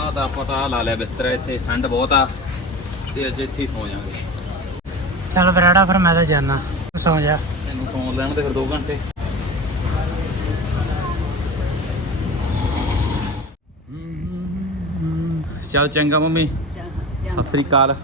ਆ ਤਾਂ ਪਤਾ ਲਾ ਲਿਆ ਬਿਸਤਰਾ ਇੱਥੇ ਠੰਡ ਬਹੁਤ ਆ ਤੇ ਅੱਜ ਇੱਥੇ ਹੀ ਸੌ ਜਾਾਂਗੇ ਚੱਲ ਬਰਾੜਾ ਫਿਰ ਮੈਂ ਤਾਂ ਜਾਣਾ ਸੌਂ ਜਾ। ਇਹਨੂੰ ਸੌਂ ਲੈਣ ਦੇ ਫਿਰ 2 ਘੰਟੇ। ਚੱਲ ਚੰਗਾ ਮੰਮੀ ਸਤਿ ਸ੍ਰੀ ਅਕਾਲ।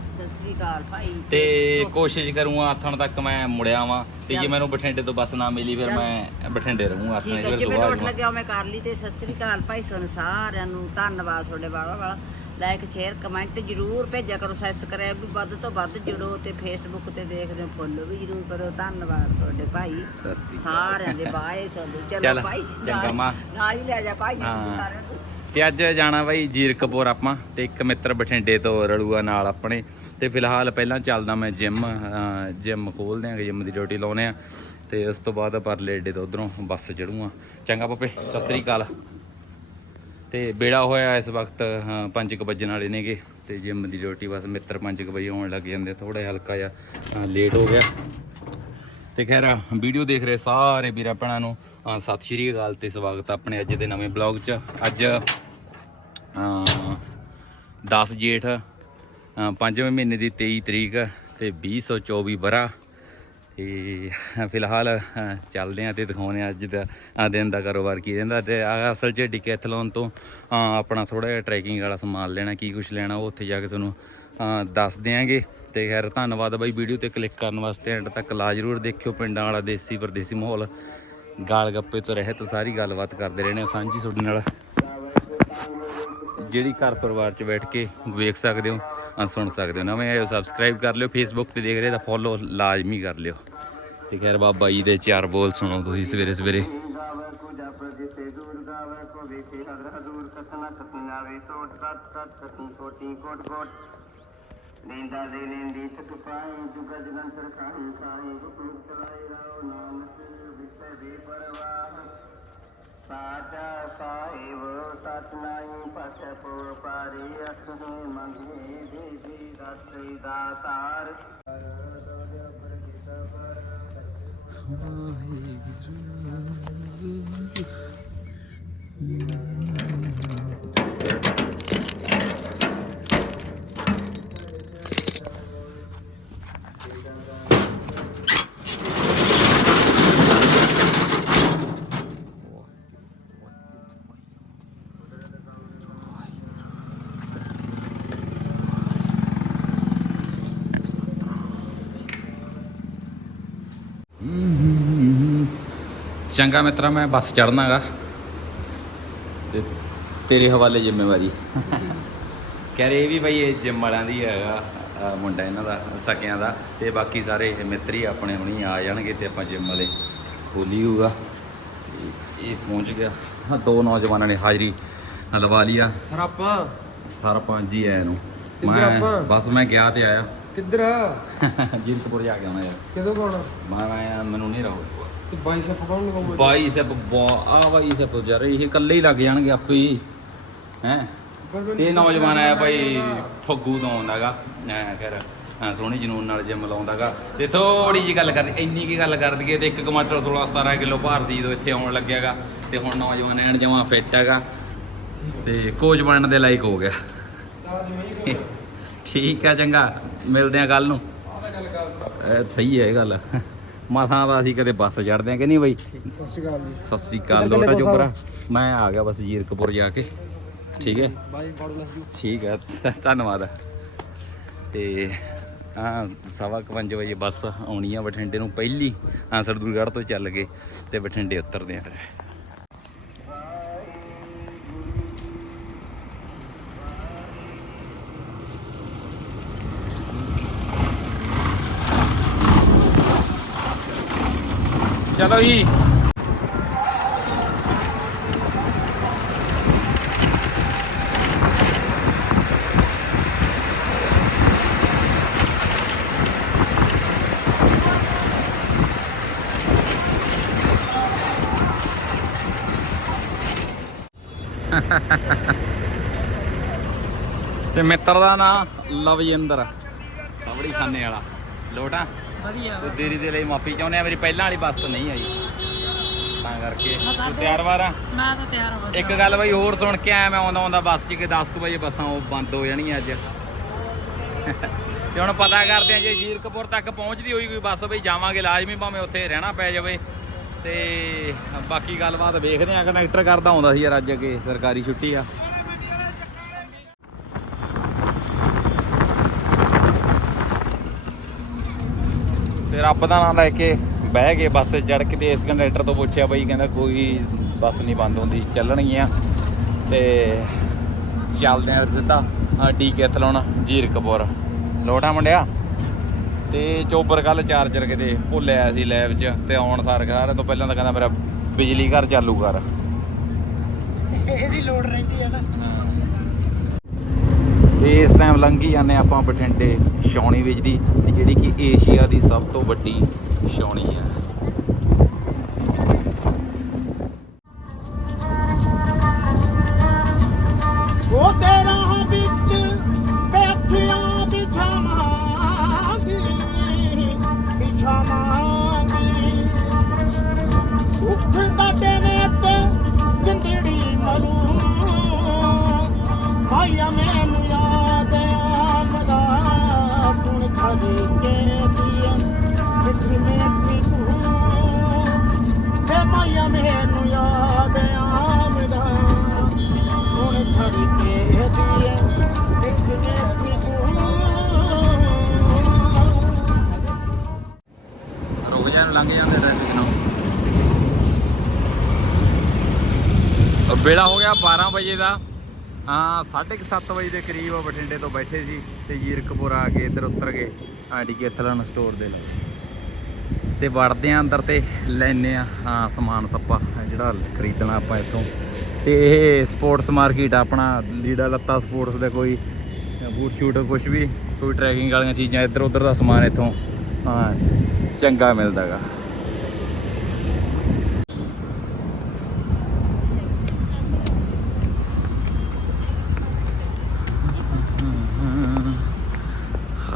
ਅਕਾਲ ਭਾਈ ਤੇ ਕੋਸ਼ਿਸ਼ ਕਰੂੰਗਾ ਆਥਣ ਤੱਕ ਮੈਂ ਮੁੜਿਆ ਆਵਾਂ ਤੇ ਜੇ ਮੈਨੂੰ ਬਠਿੰਡੇ ਤੋਂ ਬੱਸ ਨਾ ਮਿਲੀ ਫਿਰ ਮੈਂ ਬਠਿੰਡੇ ਰਹੂੰਗਾ ਆਥਣ ਫਿਰ ਜਿਵੇਂ ਸੁਬਾਹ ਰੋਟ ਲੱਗਿਆ ਮੈਂ ਕਰ ਲਈ ਤੇ ਸਤਿ ਸ੍ਰੀ ਅਕਾਲ ਭਾਈ ਤੁਹਾਨੂੰ ਸਾਰਿਆਂ ਨੂੰ ਧੰਨਵਾਦ ਤੁਹਾਡੇ ਵਾਲਾ ਵਾਲਾ ਲਾਈਕ ਸ਼ੇਅਰ ਕਮੈਂਟ ਜਰੂਰ ਭੇਜਿਆ ਕਰੋ ਸਬਸਕ੍ਰਾਈਬ ਵੀ ਵੱਧ ਤੋਂ ਵੱਧ ਜੁੜੋ ਤੇ ਫੇਸਬੁੱਕ ਤੇ ਦੇਖਦੇ ਹੋ ਫੋਲੋ ਵੀ ਜਰੂਰ ਕਰੋ। ਧੰਨਵਾਦ ਤੁਹਾਡੇ ਭਾਈ। ਸਤਿ ਸ੍ਰੀ ਅਕਾਲ। ਸਾਰਿਆਂ ਦੇ ਬਾਏ ਸਾਡੇ ਚੱਲ, ਚਲੋ ਭਾਈ। ਚੰਗਾ ਮਾਂ। ਨਾਲ ਹੀ ਲੈ ਜਾ ਭਾਈ। ਸਾਰਿਆਂ ਨੂੰ। ਤੇ ਅੱਜ ਜਾਣਾ ਬਾਈ ਜੀਰਕਪੁਰ ਆਪਾਂ ਤੇ ਇੱਕ ਮਿੱਤਰ ਬਠਿੰਡੇ ਤੋਂ ਰਲੂਆ ਨਾਲ ਆਪਣੇ ਤੇ ਫਿਲਹਾਲ ਪਹਿਲਾਂ ਚੱਲਦਾ ਮੈਂ ਜਿਮ ਜਿਮ ਖੋਲਦੇ ਆਂ ਜਿਮ ਦੀ ਡਿਊਟੀ ਲਾਉਨੇ ਆ ਤੇ ਉਸ ਤੋਂ ਬਾਅਦ ਪਰਲੇ ਏਡੇ ਤੋਂ ਉਧਰੋਂ ਬੱਸ ਚੜੂਆਂ ਚੰਗਾ ਪੱਪੇ, ਸਤਿ ਸ੍ਰੀ ਅਕਾਲ। ਤੇ ਬੇੜਾ ਹੋਇਆ ਇਸ ਵਕਤ 5:00 ਵੱਜਣ ਵਾਲੇ ਨੇਗੇ ਤੇ ਜਿਮ ਦੀ ਡਿਊਟੀ ਬਸ ਮਿੱਤਰ 5:00 ਵਜੇ ਆਉਣ ਲੱਗ ਜਾਂਦੇ ਥੋੜਾ ਜਿਹਾ ਹਲਕਾ ਜਿਹਾ ਲੇਟ ਹੋ ਗਿਆ। ਤੇ ਖੈਰ, ਵੀਡੀਓ ਦੇਖ ਰਹੇ ਸਾਰੇ ਵੀਰਾਂ ਭੈਣਾਂ ਨੂੰ ਸਤਿ ਸ਼੍ਰੀ ਅਕਾਲ ਤੇ ਸਵਾਗਤ ਆਪਣੇ ਅੱਜ ਦੇ ਨਵੇਂ ਬਲੌਗ 'ਚ। ਅੱਜ 10 ਜੇਠ ਪੰਜਵੇਂ ਮਹੀਨੇ ਦੀ 23 ਤਰੀਕ ਤੇ 2024 ਬਰਾ ਤੇ ਫਿਲਹਾਲ ਚੱਲਦੇ ਆ ਤੇ ਦਿਖਾਉਂਦੇ ਆ ਅੱਜ ਦਾ ਦਿਨ ਦਾ ਕਾਰੋਬਾਰ ਕੀ ਰਹਿੰਦਾ ਤੇ ਅਸਲ 'ਚ ਡਿਕੈਥਲੋਨ ਤੋਂ ਆਪਣਾ ਥੋੜਾ ਜਿਹਾ ਟਰੈਕਿੰਗ ਵਾਲਾ ਸਮਾਨ ਲੈਣਾ, ਕੀ ਕੁਝ ਲੈਣਾ, ਉਹ ਉੱਥੇ ਜਾ ਕੇ ਤੁਹਾਨੂੰ ਦੱਸ ਦਿਆਂਗੇ। ਤੇ ਖੈਰ, ਧੰਨਵਾਦ ਬਾਈ ਵੀਡੀਓ ਤੇ ਕਲਿੱਕ ਕਰਨ ਵਾਸਤੇ, ਐਂਡ ਤੱਕ ਲਾ ਜਰੂਰ ਦੇਖਿਓ ਪਿੰਡਾਂ ਵਾਲਾ ਦੇਸੀ ਪਰਦੇਸੀ ਮਾਹੌਲ। ਗਾਲ ਗੱਪੇ ਤੋਂ ਰਹਿਤ ਸਾਰੀ ਗੱਲਬਾਤ ਕਰਦੇ ਰਹਿਣੇ ਆ ਸਾਂਝੀ ਤੁਹਾਡੇ ਨਾਲ। ਜਿਹੜੀ ਘਰ ਪਰਿਵਾਰ 'ਚ ਬੈਠ ਕੇ ਵੇਖ ਸਕਦੇ ਹੋ ਅਹ ਸੁਣ ਸਕਦੇ ਹੋ। ਨਵੇਂ ਆਏ ਸਬਸਕ੍ਰਾਈਬ ਕਰ ਲਿਓ ਫੇਸਬੁੱਕ ਤੇ ਦੇਖ ਰਹੇ ਤਾਂ ਫੋਲੋ ਲਾਜ਼ਮੀ ਕਰ ਲਿਓ। ਤੇ ਖੈਰ ਬਾਬਾ ਜੀ ਦੇ ਚਾਰ ਬੋਲ ਸੁਣੋ ਤੁਸੀਂ ਸਵੇਰੇ ਸਵੇਰੇ। ਨੀਂਦਾ ਦੇ ਨੀਂਦੀ ਸਤ ਪਾਈ ਜੁਗ ਜਨਨ ਸਰਖਾਈ ਸਾਈ ਹੁਕਮ ਚਲਾਈ ਰਾਓ ਨਾਨਕ ਵਿਸੇ ਦੇ ਪਰਵਾਹ ਸਾਚਾ ਸਾਹਿਬ ਸਤਨਾਈ ਪਛ ਪੋ ਪਾਰੀ ਅਖੇ ਮੰਗੇ ਦੇ ਦੇ ਦਾਤੇ ਦਾਤਾਰ ਚੰਗਾ ਮਿੱਤਰਾ ਮੈਂ ਬੱਸ ਚੜਨਾਗਾ ਤੇ ਤੇਰੇ ਹਵਾਲੇ ਜ਼ਿੰਮੇਵਾਰੀ। ਕਹਿ ਰਹੇ ਇਹ ਵੀ ਬਈ ਇਹ ਜਿਮ ਵਾਲਿਆਂ ਦੀ ਹੈਗਾ ਮੁੰਡਾ ਇਹਨਾਂ ਦਾ ਸਕਿਆਂ ਦਾ ਤੇ ਬਾਕੀ ਸਾਰੇ ਇਹ ਮਿੱਤਰ ਆਪਣੇ ਹੁਣੀ ਆ ਜਾਣਗੇ ਤੇ ਆਪਾਂ ਜਿਮ ਵਾਲੇ ਖੋਲੀ ਹੋਊਗਾ। ਇਹ ਪਹੁੰਚ ਗਿਆ। ਹਾਂ ਦੋ ਨੌਜਵਾਨਾਂ ਨੇ ਹਾਜ਼ਰੀ ਲਵਾ ਲਿਆ ਸਰ ਆਪਾਂ ਸਰਪੰਚ ਜੀ ਆਏ ਨੂੰ। ਕਿੱਧਰ ਮੈਂ ਆਪਾਂ? ਬਸ ਮੈਂ ਗਿਆ ਤੇ ਆਇਆ। ਕਿੱਧਰ? ਆ ਜੀਰਕਪੁਰ ਜਾ ਕੇ ਆਉਣਾ ਯਾਰ। ਕਿਦੋਂ ਕੋਣਾ ਮੈਂ ਮੈਂ ਮੈਨੂੰ ਨਹੀਂ ਰਹੋ। ਤੇ ਬਾਈਸੈਪ ਕੌਣ ਲਗਾਉਂਦਾ ਬਾਈ ਸੈਪ ਆ ਬਾਈ ਸੈਪ ਯਾਰ ਇਹ ਇਕੱਲੇ ਹੀ ਲੱਗ ਜਾਣਗੇ ਆਪੇ ਹੀ। ਹੈ? ਤੇ ਨੌਜਵਾਨ ਆਇਆ ਭਾਈ ਫੱਗੂ ਤੋਂ ਆਉਂਦਾਗਾ। ਐ ਫਿਰ ਐਂ ਸੋਹਣੀ ਜਨੂਨ ਨਾਲ ਜਿਮ ਲਾਉਂਦਾਗਾ। ਤੇ ਥੋੜੀ ਜੀ ਗੱਲ ਕਰਨੀ ਇੰਨੀ ਕੀ ਗੱਲ ਕਰ ਦਈਏ ਤੇ ਇੱਕ ਕਮਾਟਰ 16 17 ਕਿਲੋ ਭਾਰ ਸੀ ਜਦੋਂ ਇੱਥੇ ਆਉਣ ਲੱਗਿਆਗਾ। ਤੇ ਹੁਣ ਨੌਜਵਾਨ ਐਨ ਜਮਾ ਫਿੱਟ ਹੈਗਾ। ਤੇ ਕੋਚ ਬਣਨ ਦੇ ਲਾਇਕ ਹੋ ਗਿਆ। ਠੀਕ ਆ ਚੰਗਾ। ਮਿਲਦੇ ਆ ਕੱਲ ਨੂੰ। ਸਹੀ ਹੈ ਇਹ ਗੱਲ। ਮਸਾਂ ਦਾ ਅਸੀਂ ਕਦੇ ਬੱਸ ਚੜਦੇ ਆ ਕਿ ਨਹੀਂ ਬਈ? ਸਤਿ ਸ਼੍ਰੀ ਅਕਾਲ ਜੀ। ਸਤਿ ਸ੍ਰੀ ਅਕਾਲ ਲੋਟਾ ਚੋਪਰਾ ਮੈਂ ਆ ਗਿਆ ਬਸ ਜੀਰਕਪੁਰ ਜਾ ਕੇ। ਠੀਕ ਹੈ? ਬਾਈ ਠੀਕ ਹੈ ਧੰਨਵਾਦ। ਤੇ ਆ ਸਵਾ ਕੁ ਪੰਜ ਵਜੇ ਬੱਸ ਆਉਣੀ ਆ ਬਠਿੰਡੇ ਨੂੰ ਪਹਿਲੀ ਆ ਸਰਦੂਲਗੜ੍ਹ ਤੋਂ ਚੱਲ ਕੇ ਤੇ ਬਠਿੰਡੇ ਉਤਰਦੇ ਆ ਫਿਰ। ਚਲੋ ਜੀ। ਤੇ ਮਿੱਤਰ ਦਾ ਨਾਂ ਲਵਜਿੰਦਰ ਲਵੜੀ ਖਾਨੇ ਵਾਲਾ। ਲੋਟਾ। ਵਧੀਆ ਤੇ ਦੇਰੀ ਦੇ ਲਈ ਮਾਫੀ ਚਾਹੁੰਦੇ ਆ ਮੇਰੀ ਪਹਿਲਾਂ ਵਾਲੀ ਬੱਸ ਨਹੀਂ ਆਈ। ਤਾਂ ਕਰਕੇ ਤੂੰ ਤਿਆਰ ਵਾਰ ਆ? ਮੈਂ ਤਾਂ ਤਿਆਰ ਹਾਂ ਇੱਕ ਗੱਲ ਬਈ ਹੋਰ ਸੁਣ ਕੇ ਆਇਆ ਮੈਂ ਆਉਂਦਾ ਆਉਂਦਾ ਬੱਸ 'ਚ ਕਿ 10 ਕੁ ਵਜੇ ਬੱਸਾਂ ਉਹ ਬੰਦ ਹੋ ਜਾਣਗੀਆਂ ਅੱਜ। ਤੇ ਹੁਣ ਪਤਾ ਕਰਦੇ ਆ ਜੇ ਜੀਰਕਪੁਰ ਤੱਕ ਪਹੁੰਚਦੀ ਹੋਈ ਕੋਈ ਬੱਸ ਬਈ ਜਾਵਾਂਗੇ ਲਾਜ਼ਮੀ ਭਾਵੇਂ ਉੱਥੇ ਰਹਿਣਾ ਪੈ ਜਾਵੇ। ਤੇ ਬਾਕੀ ਗੱਲਬਾਤ ਵੇਖਦੇ ਆ ਕਨੈਕਟਰ ਕਰਦਾ ਆਉਂਦਾ ਸੀ ਯਾਰ ਅੱਜ ਅੱਗੇ ਸਰਕਾਰੀ ਛੁੱਟੀ ਆ। ਤੇ ਰੱਬ ਦਾ ਨਾਮ ਲੈ ਕੇ ਬਹਿ ਗਏ ਬੱਸ ਚੜ ਕੇ ਤੇ ਇਸ ਕੰਡਕਟਰ ਤੋਂ ਪੁੱਛਿਆ ਬਈ, ਕਹਿੰਦਾ ਕੋਈ ਬੱਸ ਨਹੀਂ ਬੰਦ ਹੁੰਦੀ, ਚੱਲਣਗੀਆਂ। ਤੇ ਚੱਲਦੇ ਆ ਫਿਰ ਸਿੱਧਾ ਆ ਜੀਰਕਪੁਰ ਲੋਟਾ ਮੁੰਡਿਆ। ਤੇ ਚੋਬਰ ਕੱਲ ਚਾਰਜਰ ਕਿਤੇ ਭੁੱਲਿਆ ਸੀ ਲੈਬ 'ਚ, ਤੇ ਆਉਣ ਸਾਰ ਸਾਰਿਆਂ ਤੋਂ ਪਹਿਲਾਂ ਤਾਂ ਕਹਿੰਦਾ ਮੇਰਾ ਬਿਜਲੀ ਘਰ ਚਾਲੂ ਕਰ। ਇਹਦੀ ਲੋੜ ਰਹਿੰਦੀ ਹੈ ਨਾ। ਤੇ ਇਸ ਟਾਈਮ ਲੰਘੀ ਜਾਂਦੇ ਆਪਾਂ ਬਠਿੰਡੇ ਛਾਉਣੀ ਵਿੱਚ ਦੀ ਜਿਹੜੀ ਕਿ ਏਸ਼ੀਆ ਦੀ ਸਭ ਤੋਂ ਵੱਡੀ ਛਾਉਣੀ ਹੈ। ਰੁਕ ਜਾਣ, ਲੰਘ ਜਾਂਦੇ ਟ੍ਰੈਫਿਕ ਨੂੰ। ਵੇਲਾ ਹੋ ਗਿਆ 12 ਵਜੇ ਦਾ। ਹਾਂ 7:30 ਵਜੇ ਦੇ ਕਰੀਬ ਬਠਿੰਡੇ ਤੋਂ ਬੈਠੇ ਸੀ ਤੇ ਜੀਰਕਪੁਰ ਆ ਕੇ ਇੱਧਰ ਉਤਰ ਗਏ ਆਂਟੀ ਕੇਥਲਨ ਸਟੋਰ ਦੇ ਲਈ ਤੇ ਵੜਦੇ ਆ ਅੰਦਰ ਤੇ ਲੈਨੇ ਆ, ਹਾਂ, ਸਮਾਨ ਸੱਪਾ, ਜਿਹੜਾ ਖਰੀਦਣਾ ਆਪਾਂ ਇੱਥੋਂ। ਤੇ ਇਹ ਸਪੋਰਟਸ ਮਾਰਕੀਟ ਆ ਆਪਣਾ, ਲੀੜਾ ਲੱਤਾ ਸਪੋਰਟਸ ਦਾ ਕੋਈ ਬੂਟ ਸ਼ੂਟ ਕੁਝ ਵੀ, ਕੋਈ ਟਰੈਕਿੰਗ ਵਾਲੀਆਂ ਚੀਜ਼ਾਂ ਇੱਧਰ ਉੱਧਰ ਦਾ ਸਮਾਨ ਇੱਥੋਂ, ਹਾਂ, ਚੰਗਾ ਮਿਲਦਾਗਾ।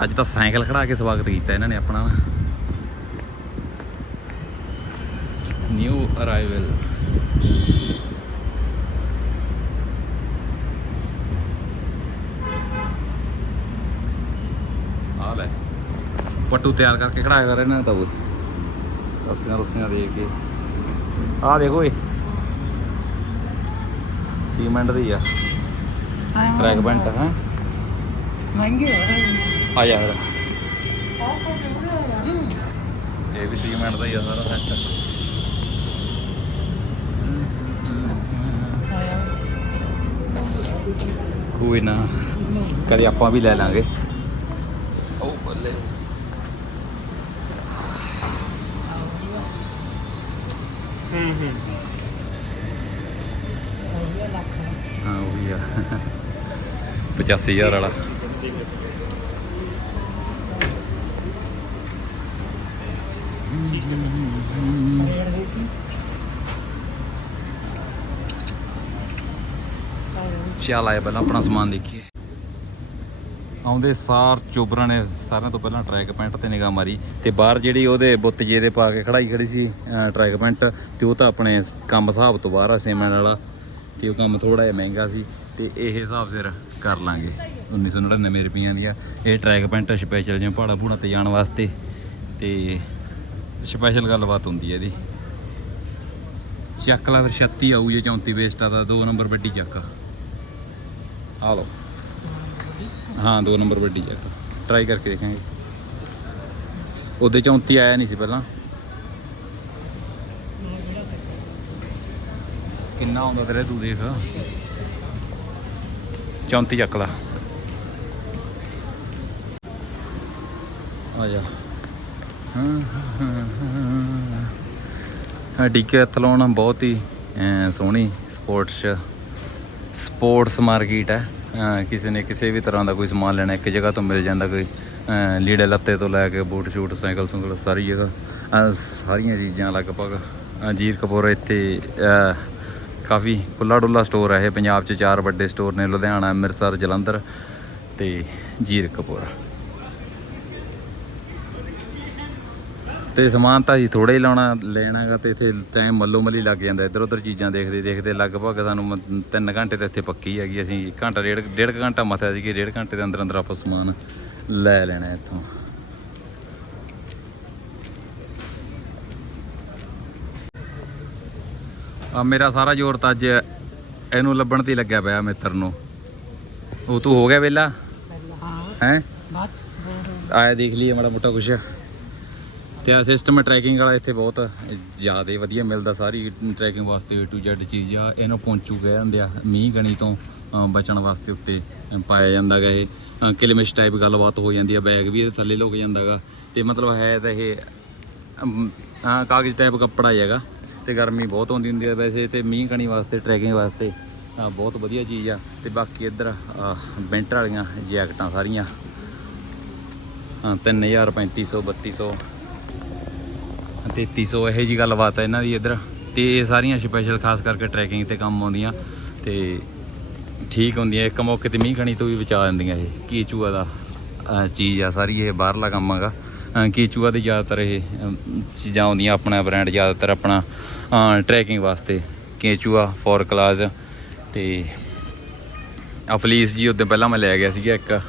ਅੱਜ ਤਾਂ ਸਾਈਕਲ ਖੜਾ ਕੇ ਸਵਾਗਤ ਕੀਤਾ ਇਹਨਾਂ ਨੇ ਆਪਣਾ। ਨਿਊ ਅਰਾਈਵਲ ਆ ਲੈ। ਪੱਟੂ ਤਿਆਰ ਕਰਕੇ ਖੜਾਇਆ ਕਰ ਇਹਨਾਂ ਨੇ ਤਾਂ ਉਹ। ਰਸੀਆਂ ਰਸੀਆਂ ਦੇ ਕੇ। ਆ ਦੇਖੋ ਇਹ। ਸੀਮੈਂਟ ਦੀ ਆ। ਟਰੈਕ ਪੈਂਟ ਹੈ। ਮਹਿੰਗੇ ਆ ਫਿਰ। ਇਹ ਵੀ ਸੀਮੈਂਟ ਦਾ ਹੀ ਆ ਸਾਰਾ ਸੈੱਟ। ਕੋਈ ਨਾ। ਕਦੇ ਆਪਾਂ ਵੀ ਲੈ ਲਾਂਗੇ। ਬੱਲੇ ਹੂੰ ਹੂੰ। ਹਾਂ ਉਹ ਆ। 85000 ਵਾਲਾ। ਚੱਲ ਆਏ ਪਹਿਲਾਂ ਆਪਣਾ ਸਮਾਨ ਦੇਖੀਏ। ਆਉਂਦੇ ਸਾਰ ਚੋਬਰਾਂ ਨੇ ਸਾਰਿਆਂ ਤੋਂ ਪਹਿਲਾਂ ਟਰੈਕ ਪੈਂਟ ਤੇ ਨਿਗਾਹ ਮਾਰੀ ਤੇ ਬਾਹਰ ਜਿਹੜੀ ਉਹਦੇ ਬੁੱਤ ਜੇ ਦੇ ਪਾ ਕੇ ਖੜਾਈ ਖੜੀ ਸੀ ਟਰੈਕ ਪੈਂਟ ਤੇ ਉਹ ਤਾਂ ਆਪਣੇ ਕੰਮ ਹਿਸਾਬ ਤੋਂ ਬਾਹਰ ਆ, ਸੀਮੈਂਟ ਵਾਲਾ ਤੇ ਉਹ ਕੰਮ ਥੋੜਾ ਜਿਹਾ ਮਹਿੰਗਾ ਸੀ ਤੇ ਇਹ ਹਿਸਾਬ ਸਿਰ ਕਰ ਲਾਂਗੇ 1999 ਰੁਪਈਆਂ ਦੀਆਂ। ਇਹ ਟਰੈਕ ਪੈਂਟ ਸਪੈਸ਼ਲ ਜਿਹਾ ਪਹਾੜਾ ਪੂੜਾ ਤੇ ਜਾਣ ਵਾਸਤੇ ਤੇ ਸਪੈਸ਼ਲ ਗੱਲਬਾਤ ਹੁੰਦੀ ਹੈ ਇਹਦੀ। ਚੱਕ ਲਾ ਫਿਰ 36 ਆਊ ਜੇ 34 ਆ ਦਾ 2 ਨੰਬਰ ਵੱਡੀ ਚੱਕ। ਆ ਲਓ। ਹਾਂ 2 ਨੰਬਰ ਵੱਡੀ ਚੱਕ ਟਰਾਈ ਕਰਕੇ ਦੇਖਾਂਗੇ। ਉਹਦੇ 34 ਆਇਆ ਨਹੀਂ ਸੀ ਪਹਿਲਾਂ। ਕਿੰਨਾ ਆਉਂਦਾ ਤੇਰੇ ਤੂੰ ਦੇਖ। 34 ਚੱਕ ਲਾ। ਆ ਜਾ। ਹਾਂ ਡੀਕੇ ਬਹੁਤ ਹੀ ਸੋਹਣੀ ਸਪੋਰਟਸ ਸਪੋਰਟਸ ਮਾਰਕੀਟ ਹੈ ਕਿਸੇ ਨੇ ਕਿਸੇ ਵੀ ਤਰ੍ਹਾਂ ਦਾ ਕੋਈ ਸਮਾਨ ਲੈਣਾ ਇੱਕ ਜਗ੍ਹਾ ਤੋਂ ਮਿਲ ਜਾਂਦਾ ਕੋਈ ਲੀੜੇ ਲੱਤੇ ਤੋਂ ਲੈ ਕੇ ਬੂਟ ਸ਼ੂਟ ਸਾਈਕਲ ਸੁੰਕਲ ਸਾਰੀ ਜਗ੍ਹਾ। ਸਾਰੀਆਂ ਚੀਜ਼ਾਂ ਲਗਭਗ ਅਹ, ਜੀਰ ਕਪੂਰ ਇੱਥੇ ਕਾਫੀ ਖੁੱਲਾ ਡੁੱਲਾ ਸਟੋਰ ਹੈ ਇਹ। ਪੰਜਾਬ 'ਚ ਚਾਰ ਵੱਡੇ ਸਟੋਰ ਨੇ ਲੁਧਿਆਣਾ ਅੰਮ੍ਰਿਤਸਰ ਜਲੰਧਰ ਤੇ ਜੀਰ ਕਪੂਰ। ਤੇ ਸਮਾਨ ਤਾਂ ਅਸੀਂ ਥੋੜਾ ਹੀ ਲਾਉਣਾ ਲੈਣਾਗਾ ਤੇ ਇੱਥੇ ਟਾਈਮ ਮੱਲੋ ਮੱਲੀ ਲੱਗ ਜਾਂਦਾ। ਇੱਧਰ ਉੱਧਰ ਚੀਜ਼ਾਂ ਦੇਖਦੇ ਦੇਖਦੇ ਲਗਭਗ ਸਾਨੂੰ 3 ਘੰਟੇ ਤੇ ਇੱਥੇ ਪੱਕੀ ਹੈਗੀ ਅਸੀਂ ਘੰਟਾ ਡੇਢ ਡੇਢ ਘੰਟਾ ਮੱਥਾ ਸੀ ਕਿ ਡੇਢ ਘੰਟੇ ਦੇ ਅੰਦਰ ਅੰਦਰ ਆਪਾਂ ਸਮਾਨ ਲੈ ਲੈਣਾ ਇੱਥੋਂ। ਆ ਮੇਰਾ ਸਾਰਾ ਜ਼ੋਰ ਤਾਂ ਅੱਜ ਇਹਨੂੰ ਲੱਭਣ ਤੇ ਲੱਗਿਆ ਪਿਆ ਮਿੱਤਰ ਨੂੰ। ਉਹ ਤੂੰ ਹੋ ਗਿਆ ਵੇਲਾ ਹਾਂ। ਬਾਅਦ ਆਇਆ ਦੇਖ ਲਈਏ ਮਾੜਾ ਮੋਟਾ ਕੁਛ। ਤੇ ਆ ਸਿਸਟਮ ਟਰੈਕਿੰਗ ਵਾਲਾ ਇੱਥੇ ਬਹੁਤ ਜ਼ਿਆਦਾ ਵਧੀਆ ਮਿਲਦਾ, ਸਾਰੀ ਟਰੈਕਿੰਗ ਵਾਸਤੇ A to Z ਚੀਜ਼ ਆ। ਇਹਨੂੰ ਪਹੁੰਚੂ ਕਹਿ ਜਾਂਦੇ ਆ, ਮੀਂਹ ਗਣੀ ਤੋਂ ਬਚਣ ਵਾਸਤੇ ਉੱਤੇ ਪਾਇਆ ਜਾਂਦਾਗਾ ਇਹ। ਕਿਲਮਿਸ਼ ਟਾਈਪ ਗੱਲਬਾਤ ਹੋ ਜਾਂਦੀ ਆ ਬੈਗ ਵੀ ਇਹਦੇ ਥੱਲੇ ਲੁਕ ਜਾਂਦਾਗਾ। ਤੇ ਮਤਲਬ ਹੈ ਤਾਂ ਇਹ ਕਾਗਜ਼ ਟਾਈਪ ਕੱਪੜਾ ਹੈਗਾ। ਤੇ ਗਰਮੀ ਬਹੁਤ ਆਉਂਦੀ ਹੁੰਦੀ ਆ ਵੈਸੇ ਤੇ ਮੀਂਹ ਕਣੀ ਵਾਸਤੇ ਟਰੈਕਿੰਗ ਵਾਸਤੇ ਬਹੁਤ ਵਧੀਆ ਚੀਜ਼ ਆ। ਤੇ ਬਾਕੀ ਇੱਧਰ ਬੈਂਟਰ ਵਾਲੀਆਂ ਜੈਕਟਾਂ ਸਾਰੀਆਂ। ਹਾਂ 3000 3500 3200 3300 ਇਹੋ ਜੀ ਗੱਲਬਾਤ ਹੈ ਇਹਨਾਂ ਦੀ ਇੱਧਰ। ਤੇ ਇਹ ਸਾਰੀਆਂ ਸਪੈਸ਼ਲ ਖਾਸ ਕਰਕੇ ਟਰੈਕਿੰਗ ਤੇ ਕੰਮ ਆਉਂਦੀਆਂ। ਤੇ ਠੀਕ ਹੁੰਦੀਆਂ। ਇੱਕ ਮੌਕੇ ਤੇ ਮੀਂਹ ਖਣੀ ਤੋਂ ਵੀ ਬਚਾ ਦਿੰਦੀਆਂ ਇਹ। ਕੀਚੂਆ ਦਾ ਚੀਜ਼ ਆ ਸਾਰੀ ਇਹ ਬਾਹਰਲਾ ਕੰਮ ਹੈਗਾ। ਅਹ, ਕੀਚੂਆ ਦੀ ਜ਼ਿਆਦਾਤਰ ਇਹ ਚੀਜ਼ਾਂ ਆਉਂਦੀਆਂ ਆਪਣਾ ਬ੍ਰਾਂਡ ਜ਼ਿਆਦਾਤਰ ਆਪਣਾ ਟਰੈਕਿੰਗ ਵਾਸਤੇ। ਕੇਚੂਆ ਫੋਰ ਕਲਾਸ ਤੇ ਅਫਲੀਸ ਜੀ ਉਦੋਂ ਪਹਿਲਾਂ ਮੈਂ ਲੈ ਗਿਆ ਸੀਗਾ ਇੱਕ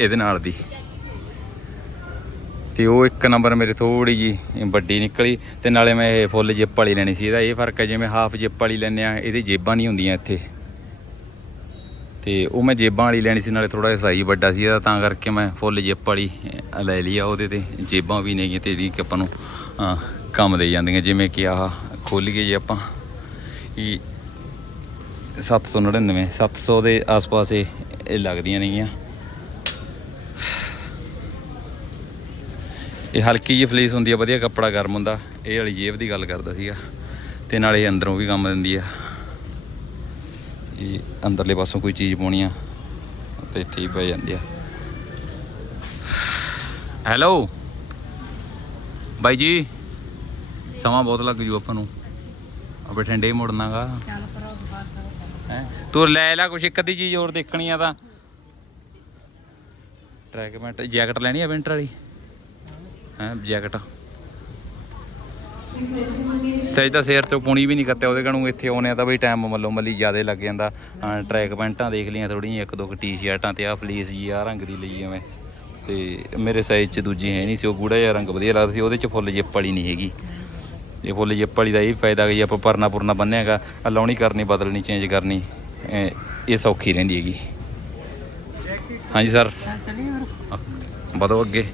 ਇਹਦੇ ਨਾਲ ਦੀ। ਤੇ ਉਹ ਇੱਕ ਨੰਬਰ ਮੇਰੇ ਥੋੜੀ ਜੀ ਵੱਡੀ ਨਿਕਲੀ ਤੇ ਨਾਲੇ ਮੈਂ ਇਹ ਫੁੱਲ ਜਿੱਪ ਵਾਲੀ ਲੈਣੀ ਸੀ ਇਹਦਾ। ਇਹ ਫ਼ਰਕ ਹੈ ਜਿਵੇਂ ਹਾਫ ਜਿੱਪ ਵਾਲੀ ਲੈਂਦੇ ਆ ਇਹਦੀ ਜੇਬਾਂ ਨਹੀਂ ਹੁੰਦੀਆਂ ਇੱਥੇ। ਤੇ ਉਹ ਮੈਂ ਜੇਬਾਂ ਵਾਲੀ ਲੈਣੀ ਸੀ, ਨਾਲੇ ਥੋੜਾ ਜਿਹਾ ਸਾਈਜ਼ ਵੱਡਾ ਸੀ ਇਹਦਾ, ਤਾਂ ਕਰਕੇ ਮੈਂ ਫੁੱਲ ਜਿੱਪ ਵਾਲੀ ਲੈ ਲਈ ਆ ਉਹਦੇ ਤੇ। ਜੇਬਾਂ ਵੀ ਨੇਗੀਆਂ ਤੇ ਜਿਹੜੀ ਕਿ ਆਪਾਂ ਨੂੰ ਕੰਮ ਦੇ ਜਾਂਦੀਆਂ, ਜਿਵੇਂ ਕਿ ਆਹ ਖੋਲੀਏ ਜੇ ਆਪਾਂ। ਇਹ 799 700 ਦੇ ਆਸ-ਪਾਸ ਇਹ ਲੱਗਦੀਆਂ ਨੇਗੀਆਂ। ਇਹ ਹਲਕੀ ਜਿਹੀ ਫਲੀਸ ਹੁੰਦੀ ਆ, ਵਧੀਆ ਕੱਪੜਾ ਗਰਮ ਹੁੰਦਾ। ਇਹ ਵਾਲੀ ਜੇਬ ਦੀ ਗੱਲ ਕਰਦਾ ਸੀਗਾ। ਤੇ ਨਾਲੇ ਇਹ ਅੰਦਰੋਂ ਵੀ ਕੰਮ ਦਿੰਦੀ ਆ। ਇਹ ਅੰਦਰਲੇ ਪਾਸੋਂ ਕੋਈ ਚੀਜ਼ ਪਾਉਣੀ ਆ, ਤੇ ਇੱਥੇ ਹੀ ਪੈ ਜਾਂਦੀ ਆ। ਹੈਲੋ ਬਾਈ ਜੀ, ਸਮਾਂ ਬਹੁਤ ਲੱਗ ਜੂ ਆਪਾਂ ਨੂੰ। ਆ ਬਠਿੰਡੇ ਹੀ ਮੁੜਨਾਗਾ ਚੱਲ ਪਰ ਹੈ? ਤੂੰ ਲੈ ਲੈ ਕੁਛ ਇੱਕ ਅੱਧੀ ਚੀਜ਼ ਹੋਰ ਦੇਖਣੀ ਆ ਤਾਂ। ਟਰੈਕ ਪੈਂਟ ਜੈਕਟ ਲੈਣੀ ਆ ਵਿੰਟਰ ਵਾਲੀ? ਹੈ ਜੈਕਟ। ਤੇ ਤਾਂ ਸਿਰ ਤੋਂ ਪੁਣੀ ਵੀ ਨਹੀਂ ਕੱਤਿਆ ਉਹਦੇ ਕਣੂ ਇੱਥੇ ਆਉਨੇ ਆ ਤਾਂ ਬਈ ਟਾਈਮ ਮੱਲੋ ਮੱਲੀ ਜ਼ਿਆਦਾ ਲੱਗ ਜਾਂਦਾ। ਹਾਂ, ਟਰੈਕ ਪੈਂਟਾਂ ਦੇਖ ਲਈਆਂ ਥੋੜੀਆਂ ਇੱਕ ਦੋ ਟੀ-ਸ਼ਰਟਾਂ ਤੇ ਆ ਫਲੀਸ ਜੀ ਆ ਰੰਗ ਦੀ ਲਈ ਐਵੇਂ। ਤੇ ਮੇਰੇ ਸਾਈਜ਼ 'ਚ ਦੂਜੀ ਹੈ ਨਹੀਂ ਸੀ ਉਹ ਗੂੜਾ ਜਿਹਾ ਰੰਗ ਵਧੀਆ ਲੱਗਦਾ ਸੀ ਉਹਦੇ 'ਚ ਫੁੱਲ ਜਿੱਪ ਵਾਲੀ ਨਹੀਂ ਹੈਗੀ। ਇਹ ਫੁੱਲ ਜਿੱਪ ਵਾਲੀ ਦਾ ਇਹ ਫਾਇਦਾ ਕਿ ਆਪਾਂ ਪਰਨਾ ਪੁਰਨਾ ਬੰਨਿਆਗਾ ਲਾਉਣੀ ਕਰਨੀ ਬਦਲਣੀ ਚੇਂਜ ਕਰਨੀ ਇਹ ਸੌਖੀ ਰਹਿੰਦੀ ਹੈਗੀ। ਹਾਂਜੀ ਸਰ ਵਧੋ ਅੱਗੇ।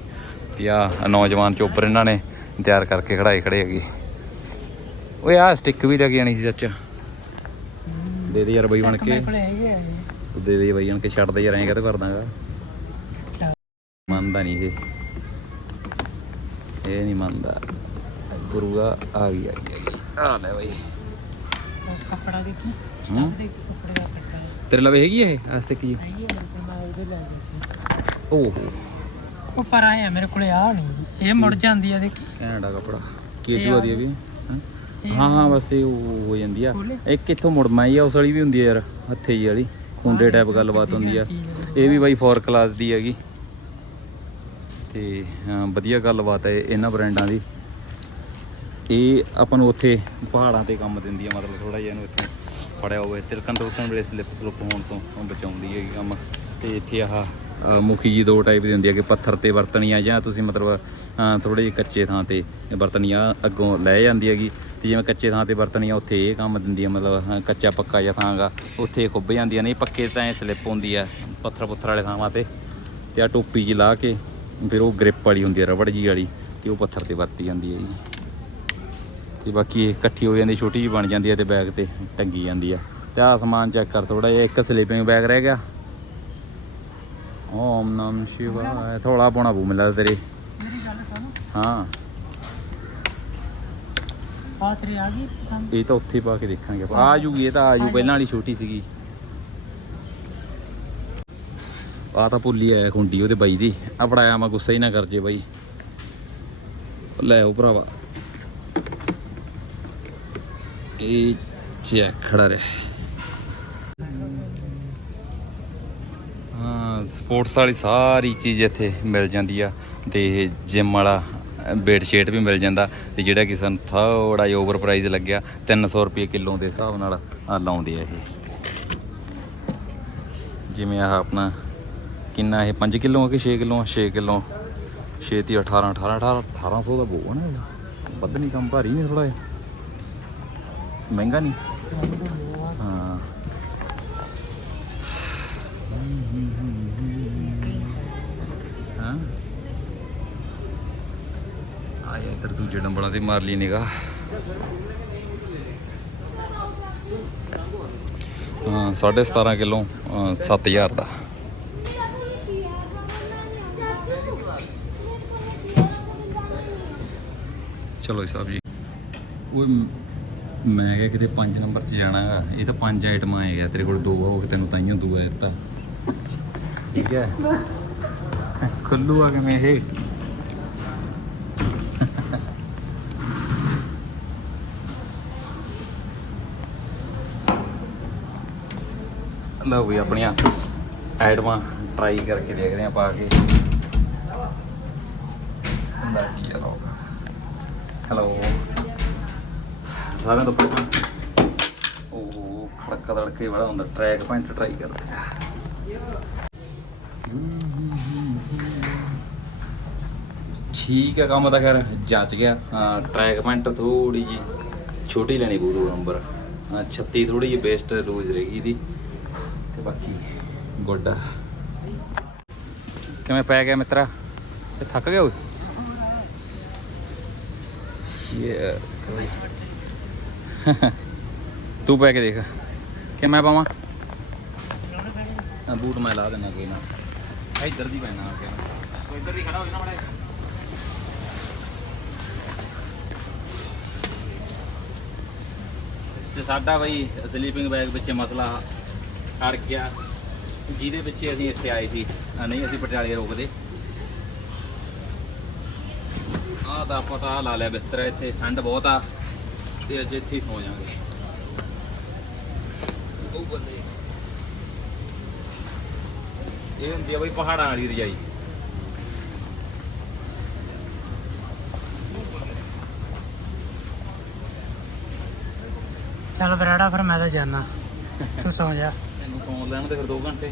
ਤੇ ਆ ਨੌਜਵਾਨ ਚੋਪਰ ਇਹਨਾਂ ਨੇ ਤਿਆਰ ਕਰਕੇ ਖੜਾਏ ਖੜੇ ਹੈਗੇ। ਓਏ ਆ ਸਟਿੱਕ ਵੀ ਲੈ ਕੇ ਆਣੀ ਸੀ ਸੱਚ। ਦੇ ਦੇ ਯਾਰ ਬਈ ਬਣ ਕੇ। ਦੇ ਦੇ ਬਈ ਬਣ ਕੇ ਛੱਡ ਦੇ ਯਾਰ ਐਂ ਕਦੋਂ ਕਰਦਾਗਾ ਮੰਨਦਾ ਨਹੀਂ ਇਹ। ਇਹ ਨਹੀਂ ਮੰਨਦਾ। ਗੁਰੂ ਦਾ ਆ ਗਈ ਆ ਗਈ ਆ ਲੈ ਬਈ। ਕੱਪੜਾ ਦੇਖੀ? ਹੂੰ? ਦੇ ਕੱਪੜੇ ਦਾ ਕੱਟਾ। ਤੇਰੇ ਲਵੇ ਹੈਗੀ ਇਹ? ਆ ਸਟਿੱਕ ਜੀ। ਹੈਗੀ ਆ ਮੈਂ ਉਹਦੇ ਲੈ ਗਿਆ ਸੀ। ਓਹੋ। ਉਹ ਪਰ ਆਇਆ ਮੇਰੇ ਕੋਲੇ ਆ ਨਹੀਂ ਇਹ ਮੁੜ ਜਾਂਦੀ ਆ ਦੇਖੀ। ਕੈਨੇਡਾ ਕਪੜਾ। ਦੀ ਇਹ ਵੀ ਹੈਂ? ਹਾਂ ਹਾਂ ਬਸ ਇਹ ਉਹ ਹੋ ਜਾਂਦੀ ਆ? ਇੱਕ ਕਿੱਥੋਂ ਮੁੜਮਾ ਹੀ ਆ ਉਸ ਵਾਲੀ ਵੀ ਹੁੰਦੀ ਆ ਯਾਰ ਹੱਥੇ ਜੀ ਵਾਲੀ। ਖੁੰਡੇ ਟਾਈਪ ਗੱਲਬਾਤ ਹੁੰਦੀ ਆ। ਇਹ ਵੀ ਬਾਈ ਫੋਰ ਕਲਾਸ ਦੀ ਹੈਗੀ। ਤੇ ਹਾਂ, ਵਧੀਆ ਗੱਲਬਾਤ ਹੈ ਇਹਨਾਂ ਬ੍ਰਾਂਡਾਂ ਦੀ। ਇਹ ਆਪਾਂ ਨੂੰ ਉੱਥੇ ਪਹਾੜਾਂ ਤੇ ਕੰਮ ਦਿੰਦੀ ਆ ਮਤਲਬ ਥੋੜਾ ਜਿਹਾ ਇਹਨੂੰ ਇੱਥੇ ਫੜਿਆ ਹੋਵੇ। ਤਿਲਕਣ ਤੋਂ ਵੇਲੇ ਸਲਿੱਪ ਸਲੁੱਪ ਹੋਣ ਤੋਂ ਬਚਾਉਂਦੀ ਹੈਗੀ ਕੰਮ। ਤੇ ਇੱਥੇ ਆਹ ਮੁਖੀ ਜੀ ਦੋ ਟਾਈਪ ਦੀ ਹੁੰਦੀ ਹੈ ਕਿ ਪੱਥਰ ਤੇ ਵਰਤਣੀ ਆ ਜਾਂ ਤੁਸੀਂ ਮਤਲਬ ਥੋੜੇ ਜਿਹੇ ਕੱਚੇ ਥਾਂ ਤੇ ਵਰਤਣੀ ਆ ਅੱਗੋਂ ਲੈ ਜਾਂਦੀ ਹੈਗੀ। ਤੇ ਜਿਵੇਂ ਕੱਚੇ ਥਾਂ ਤੇ ਵਰਤਣੀ ਆ ਉੱਥੇ ਇਹ ਕੰਮ ਦਿੰਦੀ ਆ ਮਤਲਬ ਕੱਚਾ ਪੱਕਾ ਜਿਹਾ ਥਾਂ ਗਾ, ਉੱਥੇ ਖੁੱਭ ਜਾਂਦੀਆਂ ਨਹੀਂ ਪੱਕੇ ਤਾਂ ਐ ਸਲਿੱਪ ਹੁੰਦੀ ਆ ਪੱਥਰ ਪੁੱਥਰ ਵਾਲੇ ਥਾਵਾਂ ਤੇ। ਤੇ ਆ ਟੋਪੀ ਜੀ ਲਾ ਕੇ, ਫਿਰ ਉਹ ਗ੍ਰਿਪ ਵਾਲੀ ਹੁੰਦੀ ਆ, ਰਬੜ ਜੀ ਵਾਲੀ, ਤੇ ਉਹ ਪੱਥਰ ਤੇ ਵਰਤੀ ਜਾਂਦੀ ਹੈ ਜੀ। ਤੇ ਬਾਕੀ ਇਕੱਠੀ ਹੋ ਜਾਂਦੀ, ਛੋਟੀ ਜੀ ਬਣ ਜਾਂਦੀ ਹੈ ਤੇ ਬੈਗ ਤੇ ਟੰਗੀ ਜਾਂਦੀ ਆ। ਤੇ ਆਹ ਸਮਾਨ ਚੈੱਕ ਕਰ ਥੋੜਾ ਜਿਹਾ ਇੱਕ ਸਲੀਪਿੰਗ ਬੈਗ ਰਹਿ ਗਿਆ। ਓਮ ਨਮ ਸ਼ਿਵਾਏ। ਥੋੜਾ ਪਾਉਣਾ ਪੂ ਮਿਲਦਾ ਤੇਰੇ। ਮੇਰੀ ਗੱਲ ਸੁਣ। ਹਾਂ। ਆ ਤੇਰੀ ਆ ਗਈ ਪਸੰਦ? ਇਹ ਤਾਂ ਉੱਥੇ ਪਾ ਕੇ ਦੇਖਾਂਗੇ। ਆ ਜੂਗੀ ਇਹ ਤਾਂ ਆ ਜੂ। ਪਹਿਲਾਂ ਵਾਲੀ ਛੋਟੀ ਸੀਗੀ। ਆ ਤਾਂ ਭੁੱਲੀ ਆਇਆ ਖੁੰਡੀ ਉਹਦੇ ਬਾਈ ਦੀ। ਆ ਫੜਾਇਆ ਮੈਂ ਗੁੱਸਾ ਹੀ ਨਾ ਕਰ ਜੇ ਬਾਈ। ਲੈ ਆਓ ਭਰਾਵਾ। ਇਹ ਚੈੱਕ ਖੜਾ ਰਹੇ। ਸਪੋਰਟਸ ਵਾਲੀ ਸਾਰੀ ਚੀਜ਼ ਇੱਥੇ ਮਿਲ ਜਾਂਦੀ ਆ ਤੇ ਜਿਮ ਵਾਲਾ ਬੇਡ ਸ਼ੀਟ ਵੀ ਮਿਲ ਜਾਂਦਾ ਤੇ ਜਿਹੜਾ ਕਿ ਸਾਨੂੰ ਥੋੜਾ ਜਿਹਾ ਓਵਰ ਪ੍ਰਾਈਸ ਲੱਗਿਆ 300 ਰੁਪਏ ਕਿਲੋ ਦੇ ਹਿਸਾਬ ਨਾਲ ਲਾਉਂਦੇ ਆ ਇਹ। ਜਿਵੇਂ ਆਹ ਆਪਣਾ ਕਿੰਨਾ ਇਹ 5 ਕਿਲੋ ਕਿ 6 ਕਿਲੋ 6 ਕਿਲੋ। 6 ਤੀ 18 18 18 1800 ਦਾ ਬੋਗਾ ਨਾ ਇਹਦਾ। ਵੱਧ ਨਹੀਂ ਕੰਮ ਭਾਰੀ ਨਹੀਂ ਥੋੜਾ ਜਿਹਾ। ਮਹਿੰਗਾ ਨਹੀਂ ਤੇ ਮਾਰ ਲਈ ਨਿਗਾ ਹਾਂ 17.5 ਕਿਲੋ 7000 ਦਾ। ਚਲੋ ਸਾਹਿਬ ਜੀ। ਉਹ ਮੈਂ ਕਿਹਾ ਕਿਤੇ 5 ਨੰਬਰ 'ਚ ਜਾਣਾ ਹੈਗਾ ਇਹ ਤਾਂ ਪੰਜ ਆਈਟਮਾਂ ਆਏਗਾ ਤੇਰੇ ਕੋਲ ਦੋ ਹੋ ਕੇ ਤੈਨੂੰ ਤਾਈਆਂ ਦੂਆ ਦਿੱਤਾ। ਠੀਕ ਹੈ? ਖੁੱਲੂ ਆ ਕਿਵੇਂ ਇਹ? ਲਓ ਵੀ ਆਪਣੀਆਂ ਆਈਟਮਾਂ ਟਰਾਈ ਕਰਕੇ ਦੇਖਦੇ ਆ ਪਾ ਕੇ। ਲੈ ਆ ਲੋਕ। ਹੈਲੋ ਸਾਰਿਆਂ ਤੋਂ ਪਹਿਲਾਂ ਉਹ ਖੜਕਾ ਤੜਕੇ ਵਾਲਾ ਹੁੰਦਾ ਟਰੈਕ ਪੈਂਟ ਟਰਾਈ ਕਰਦੇ। ਆ ਠੀਕ ਹੈ ਕੰਮ ਤਾਂ ਖੈਰ ਜੱਜ ਗਿਆ। ਹਾਂ ਟਰੈਕ ਪੈਂਟ ਥੋੜੀ ਜੀ ਛੋਟੀ ਲੈਣੀ ਪਊ ਦੋ ਨੰਬਰ ਹਾਂ 36 ਥੋੜੀ ਜੀ ਬੇਸਟ ਲੂਜ਼ ਰਹੇਗੀ ਦੀ ਗੁੱਡ। ਕਿਵੇਂ ਪੈ ਗਿਆ ਮਿੱਤਰਾ? ਤੇ ਥੱਕ ਗਿਆ ਯੇ ਤੂੰ ਪੈ ਕੇ ਦੇਖ। ਕਿ ਮੈਂ ਪਾਵਾਂ? ਆ ਬੂਟ ਮੈਂ ਲਾ ਦੇਣਾ ਕੋਈ ਨਾ। ਇੱਧਰ ਦੀ ਪੈਣਾ ਆ ਕੇ। ਕੋਈ ਇੱਧਰ ਦੀ ਖੜਾ ਹੋ ਜਾਣਾ ਮੜਾ ਤੇ ਸਾਡਾ ਬਈ ਸਲੀਪਿੰਗ ਬੈਗ ਪਿੱਛੇ ਮਸਲਾ ਅੜ ਗਿਆ। ਜਿਹਦੇ ਪਿੱਛੇ ਅਸੀਂ ਇੱਥੇ ਆਏ ਸੀ। ਆ ਨਹੀਂ, ਅਸੀਂ ਪਟਿਆਲੇ ਰੋਕਦੇ। ਆਹ ਤਾਂ ਆਪਾਂ ਤਾਂ ਆਹ ਲਾ ਲਿਆ ਬਿਸਤਰਾ, ਇੱਥੇ ਠੰਡ ਬਹੁਤ ਆ, ਤੇ ਅੱਜ ਇੱਥੇ ਹੀ ਸੌ ਜਾਾਂਗੇ ਉਹ ਬੰਦੇ। ਇਹ ਹੁੰਦੀ ਆ ਬਈ ਪਹਾੜਾਂ ਵਾਲੀ ਰਜਾਈ। ਚੱਲ ਬਰਾੜਾ ਫਿਰ ਮੈਂ ਤਾਂ ਜਾਣਾ ਤੂੰ ਸੌਂ ਜਾ। ਤੈਨੂੰ ਸੌਣ ਲੈਣ ਦੇ ਫਿਰ 2 ਘੰਟੇ।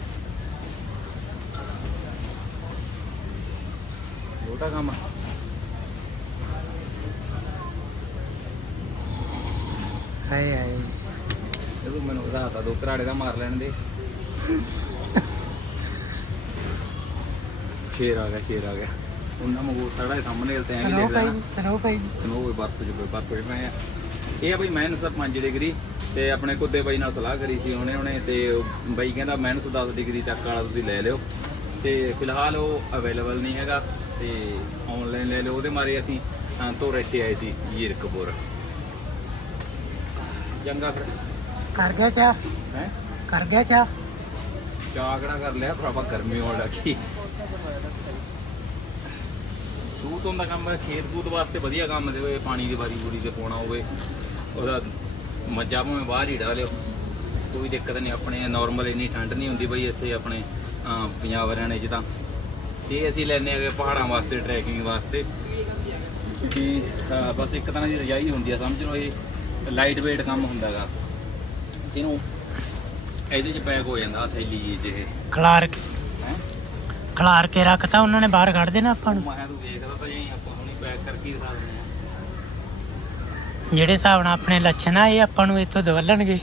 ਛੋਟਾ ਕੰਮ। ਹਾਏ ਹਾਏ। ਇਹ ਤੂੰ ਮੈਨੂੰ ਵਧਾਤਾ ਦੋ ਘਰਾੜੇ ਦਾ ਮਾਰ ਲੈਣ ਦੇ। ਸ਼ੇਰ ਆ ਗਿਆ ਸ਼ੇਰ ਆ ਗਿਆ। ਉਹਨਾਂ ਮਗੂ ਸਾਡਾ ਥੰਬਨੇਲ ਤੇ ਐਂ ਸਨੋ ਲਿਖਦਾ ਭਾਈ ਸਨੋ ਭਾਈ। ਸਨੋ ਬਰਫ ਜਿਹਾ ਬਰਫ ਜਿਹਾ ਇਹ ਆ ਬਈ ਮਾਈਨਸ 5 ਡਿਗਰੀ ਤੇ ਆਪਣੇ ਕੁੱਦੇ ਬਾਈ ਨਾਲ ਸਲਾਹ ਕਰੀ ਸੀ ਉਹਨੇ ਉਹਨੇ ਤੇ ਉਹ ਬਾਈ ਕਹਿੰਦਾ ਮਾਈਨਸ 10 ਡਿਗਰੀ ਤੱਕ ਵਾਲਾ ਤੁਸੀਂ ਲੈ ਲਿਓ। ਤੇ ਫਿਲਹਾਲ ਉਹ ਅਵੇਲੇਬਲ ਨਹੀਂ ਹੈਗਾ ਤੇ ਆਨਲਾਈਨ ਲੈ ਲਿਓ। ਉਹਦੇ ਮਾਰੇ ਅਸੀਂ ਧੋਰੇ ਤੇ ਆਏ ਸੀ ਯੀਰਕਪੁਰ ਚੰਗਾ ਫਿਰ। ਕਰ ਗਿਆ ਚਾ ਹੈ? ਕਰ ਗਿਆ ਚਾ ਚਾਗੜਾ ਕਰ ਲਿਆ ਭਰਾਵਾ ਗਰਮੀ ਹੋਣ ਲੱਗੀ ਸੂਤ ਹੁੰਦਾ ਕੰਮ ਖੇਤ ਕੂਤ ਵਾਸਤੇ ਵਧੀਆ ਕੰਮ ਦੇ ਹੋਏ ਪਾਣੀ ਦੀ ਵਾਰੀ ਬੂਰੀ ਤੇ ਪਾਉਣਾ ਹੋਵੇ। ਉਹਦਾ ਮੱਝਾਂ ਭਾਵੇਂ ਬਾਹਰ ਹੀ ਡਾ ਲਿਓ। ਕੋਈ ਦਿੱਕਤ ਨਹੀਂ ਆਪਣੇ ਨਾਰਮਲ ਇੰਨੀ ਠੰਡ ਨਹੀਂ ਹੁੰਦੀ ਬਈ ਇੱਥੇ ਆਪਣੇ ਪੰਜਾਬ ਹਰਿਆਣੇ 'ਚ ਤਾਂ। ਤੇ ਅਸੀਂ ਲੈਨੇ ਆਗੇ ਪਹਾੜਾਂ ਵਾਸਤੇ ਟਰੈਕਿੰਗ ਵਾਸਤੇ। ਕਿ ਬਸ ਇੱਕ ਤਰ੍ਹਾਂ ਦੀ ਰਜਾਈ ਹੁੰਦੀ ਆ ਸਮਝ ਲਓ ਇਹ ਲਾਈਟ weight ਕੰਮ ਹੁੰਦਾਗਾ ਇਹਨੂੰ ਇਹਦੇ 'ਚ ਪੈਕ ਹੋ ਜਾਂਦਾ ਥੈਲੀ ਜੀ 'ਚ ਇਹ ਖਲਾਰ ਹੈ? ਖਲਾਰ ਕੇ ਰੱਖਤਾ ਉਹਨਾਂ ਨੇ ਬਾਹਰ ਕੱਢ ਦੇਣਾ ਆਪਾਂ ਨੂੰ। ਮੈਂ ਤੂੰ ਦੇਖਦਾ ਤਾਂ ਜਾਈ ਆਪਾਂ ਹੁਣੀ ਪੈਕ ਕਰਕੇ ਹੀ ਦਿਖਾ ਦਿੰਦੇ ਜਿਹੜੇ ਹਿਸਾਬ ਨਾਲ ਆਪਣੇ ਲੱਛਣ ਆ ਇਹ ਆਪਾਂ ਨੂੰ ਇੱਥੋਂ ਦਵਲਣਗੇ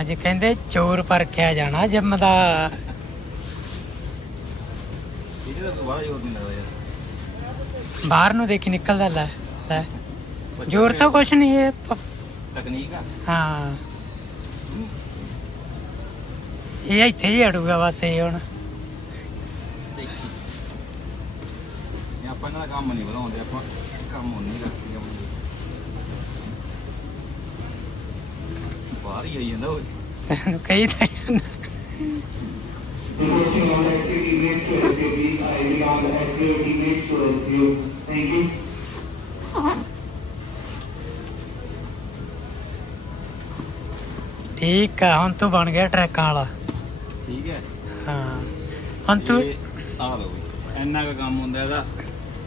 ਅੱਜ ਕਹਿੰਦੇ ਚੋਰ ਪਰਖਿਆ ਜਾਣਾ ਜਿੰਮ ਦਾ। ਬਾਹਰ ਨੂੰ ਦੇਖੀ ਨਿਕਲਦਾ ਲੈ ਲੈ। ਜ਼ੋਰ ਤਾਂ ਕੁਛ ਨਹੀਂ ਇਹ ਤਕਨੀਕ ਆ। ਹਾਂ। ਇਹ ਇੱਥੇ ਹੀ ਅੜੂਗਾ ਬਸ ਇਹ ਹੁਣ ਇਹ ਆਪਾਂ ਇਹਨਾਂ ਦਾ ਕੰਮ ਨਹੀਂ ਵਧਾਉਂਦੇ ਆਪਾਂ ਕੰਮ ਉਨੀ ਰੱਖਦੇ ਆ ਬਾਹਰ ਹੀ ਆਈ ਜਾਂਦਾ ਓਏ ਤੈਨੂੰ ਕਹੀ ਤਾਂ ਜਾਂਦਾ। The question on the SU teammates to SU, please. I will on the SU teammates to SU. Thank you. ਠੀਕ ਆ ਹੁਣ ਤੂੰ ਬਣ ਗਿਆ ਟਰੈਕਾਂ ਵਾਲਾ ਠੀਕ ਹੈ? ਹਾਂ। ਹੁਣ ਤੂੰ ਇਹ ਆ ਲਓ ਵੀ ਇੰਨਾ ਕੁ ਕੰਮ ਹੁੰਦਾ ਇਹਦਾ।